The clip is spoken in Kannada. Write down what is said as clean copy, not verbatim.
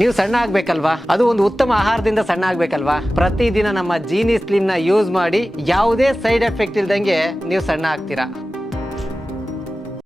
ನೀವು ಸಣ್ಣ ಆಗ್ಬೇಕಲ್ವಾ? ಅದು ಒಂದು ಉತ್ತಮ ಆಹಾರದಿಂದ ಸಣ್ಣ ಆಗ್ಬೇಕಲ್ವಾ? ಪ್ರತಿದಿನ ನಮ್ಮ ಜೀನಿ ಸ್ಲಿಮ್ ನ ಯೂಸ್ ಮಾಡಿ ಯಾವುದೇ ಸೈಡ್ ಎಫೆಕ್ಟ್ ಇಲ್ದಂಗೆ ನೀವು ಸಣ್ಣ ಆಗ್ತೀರಾ.